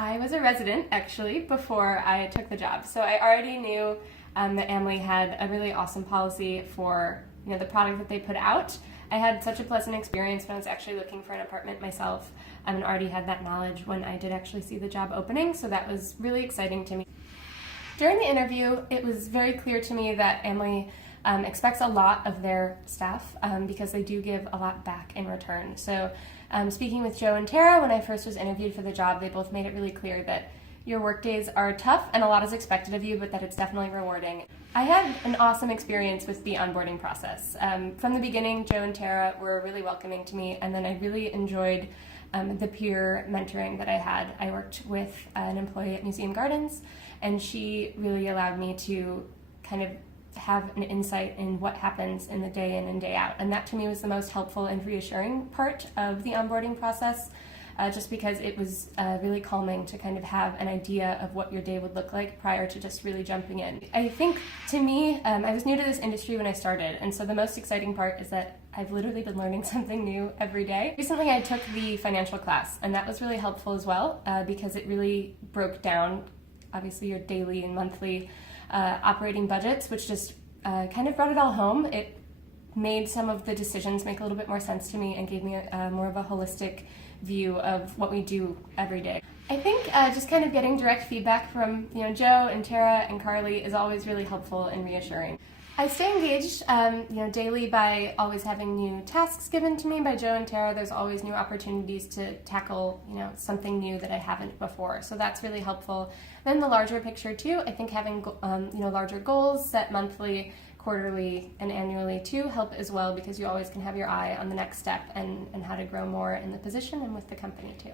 I was a resident actually before I took the job, so I already knew that Amway had a really awesome policy for the product that they put out. I had such a pleasant experience when I was actually looking for an apartment myself, and already had that knowledge when I did actually see the job opening, so that was really exciting to me. During the interview, it was very clear to me that Amway expects a lot of their staff because they do give a lot back in return. So speaking with Joe and Tara, when I first was interviewed for the job, they both made it really clear that your work days are tough and a lot is expected of you, but that it's definitely rewarding. I had an awesome experience with the onboarding process. From the beginning, Joe and Tara were really welcoming to me, and then I really enjoyed the peer mentoring that I had. I worked with an employee at Museum Gardens, and she really allowed me to kind of have an insight in what happens in the day in and day out. And that to me was the most helpful and reassuring part of the onboarding process, just because it was really calming to kind of have an idea of what your day would look like prior to just really jumping in. I think to me, I was new to this industry when I started, and so the most exciting part is that I've literally been learning something new every day. Recently I took the financial class, and that was really helpful as well because it really broke down obviously your daily and monthly operating budgets, which just kind of brought it all home. It made some of the decisions make a little bit more sense to me and gave me more of a holistic view of what we do every day. I think just kind of getting direct feedback from Joe and Tara and Carly is always really helpful and reassuring. I stay engaged daily by always having new tasks given to me by Joe and Tara. There's always new opportunities to tackle something new that I haven't before, so that's really helpful. Then the larger picture too, I think having larger goals set monthly, quarterly, and annually too help as well, because you always can have your eye on the next step and how to grow more in the position and with the company too.